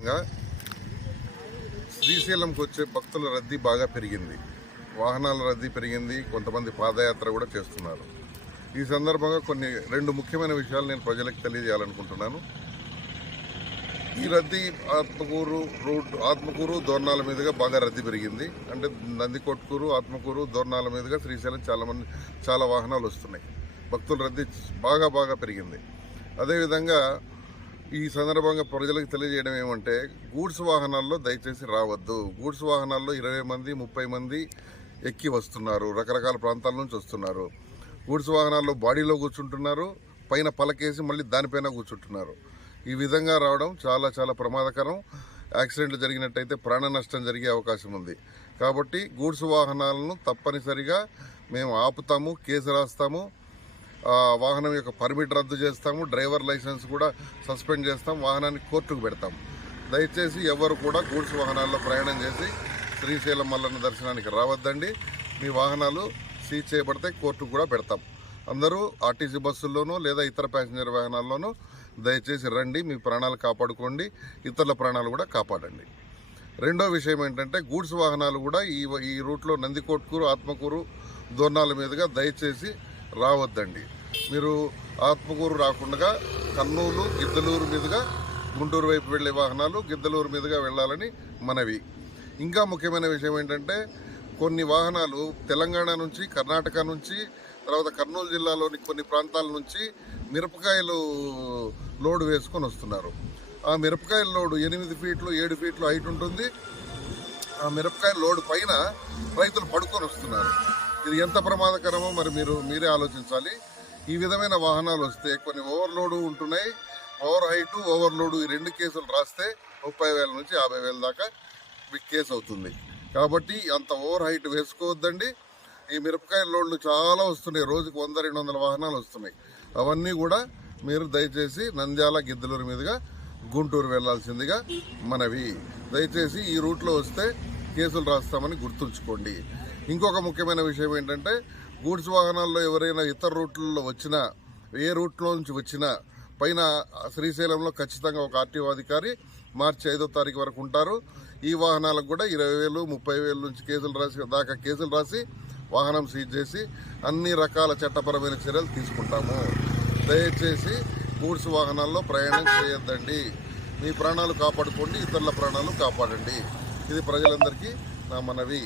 ఇంకా శ్రీశైలంకి వచ్చే భక్తుల రద్దీ బాగా పెరిగింది. వాహనాల రద్దీ పెరిగింది. కొంతమంది పాదయాత్ర కూడా చేస్తున్నారు. ఈ సందర్భంగా రెండు ముఖ్యమైన విషయాలు నేను ప్రజలకు తెలియజేయాలనుకుంటున్నాను. ఈ రద్దీ ఆత్మకూరు దోర్నాల మీదుగా బాగా రద్దీ పెరిగింది. అంటే నందికొట్కూరు, ఆత్మకూరు, దోర్నాల మీదుగా శ్రీశైలం చాలా వాహనాలు వస్తున్నాయి. భక్తుల రద్దీ బాగా పెరిగింది. అదేవిధంగా ఈ సందర్భంగా ప్రజలకు తెలియజేయడం ఏమంటే, గూడ్స్ వాహనాల్లో దయచేసి రావద్దు. గూడ్స్ వాహనాల్లో 20 మంది 30 మంది ఎక్కి వస్తున్నారు. రకరకాల ప్రాంతాల నుంచి వస్తున్నారు. గూడ్స్ వాహనాల్లో బాడీలో కూర్చుంటున్నారు, పైన పలకేసి మళ్ళీ దానిపైన కూర్చుంటున్నారు. ఈ విధంగా రావడం చాలా ప్రమాదకరం. యాక్సిడెంట్లు జరిగినట్టయితే ప్రాణ నష్టం జరిగే అవకాశం ఉంది. కాబట్టి గూడ్స్ వాహనాలను తప్పనిసరిగా మేము ఆపుతాము, కేసు రాస్తాము, వాహనం యొక్క పర్మిట్ రద్దు చేస్తాము, డ్రైవర్ లైసెన్స్ కూడా సస్పెండ్ చేస్తాం, వాహనాన్ని కోర్టుకు పెడతాం. దయచేసి ఎవరు కూడా గూడ్స్ వాహనాల్లో ప్రయాణం చేసి శ్రీశైలం మల్లన్న దర్శనానికి రావద్దండి. మీ వాహనాలు సీజ్ చేయబడితే కోర్టుకు కూడా పెడతాం. అందరూ ఆర్టీసీ బస్సుల్లోనూ లేదా ఇతర ప్యాసింజర్ వాహనాల్లోనూ దయచేసి రండి. మీ ప్రాణాలు కాపాడుకోండి, ఇతరుల ప్రాణాలు కూడా కాపాడండి. రెండో విషయం ఏంటంటే, గూడ్స్ వాహనాలు కూడా ఈ రూట్లో నందికొట్కూరు, ఆత్మకూరు, దోర్నాల మీదుగా దయచేసి రావద్దండి. మీరు ఆత్మకూరు రాకుండా కర్నూలు, గిద్దలూరు మీదుగా గుంటూరు వైపు వెళ్లే వాహనాలు గిద్దలూరు మీదుగా వెళ్ళాలని మనవి. ఇంకా ముఖ్యమైన విషయం ఏంటంటే, కొన్ని వాహనాలు తెలంగాణ నుంచి, కర్ణాటక నుంచి, తర్వాత కర్నూలు జిల్లాలోని కొన్ని ప్రాంతాల నుంచి మిరపకాయలు లోడు వేసుకొని వస్తున్నారు. ఆ మిరపకాయల లోడు 8 ఫీట్లు 7 ఫీట్లు హైట్ ఉంటుంది. ఆ మిరపకాయల లోడు పైన రైతులు పడుకొని వస్తున్నారు. ఇది ఎంత ప్రమాదకరమో మరి మీరే ఆలోచించాలి. ఈ విధమైన వాహనాలు వస్తే కొన్ని ఓవర్లోడు ఉంటున్నాయి. ఓవర్ హైటు, ఓవర్లోడు, ఈ 2 కేసులు రాస్తే 30,000 నుంచి 50,000 దాకా మీకు కేసు అవుతుంది. కాబట్టి అంత ఓవర్ హైట్ వేసుకోవద్దండి. ఈ మిరపకాయల లోడ్లు చాలా వస్తున్నాయి. రోజుకు 100-200 వాహనాలు వస్తున్నాయి. అవన్నీ కూడా మీరు దయచేసి నంద్యాల, గిద్దలూరు మీదుగా గుంటూరు వెళ్లాల్సిందిగా మనవి. దయచేసి ఈ రూట్లో వస్తే కేసులు రాస్తామని గుర్తుంచుకోండి. ఇంకొక ముఖ్యమైన విషయం ఏంటంటే, గూడ్స్ వాహనాల్లో ఎవరైనా ఇతర రూట్లలో వచ్చినా, ఏ రూట్లో నుంచి వచ్చినా పైన శ్రీశైలంలో ఖచ్చితంగా ఒక ఆర్టీఓ అధికారి మార్చి 5వ తారీఖు వరకు ఉంటారు. ఈ వాహనాలకు కూడా 20,000 30,000 నుంచి కేసులు రాసి వాహనం సీజ్ చేసి అన్ని రకాల చట్టపరమైన చర్యలు తీసుకుంటాము. దయచేసి గూడ్స్ వాహనాల్లో ప్రయాణం చేయొద్దండి. మీ ప్రాణాలు కాపాడుకోండి, ఇతరుల ప్రాణాలు కాపాడండి. ఇది ప్రజలందరికీ నా మనవి.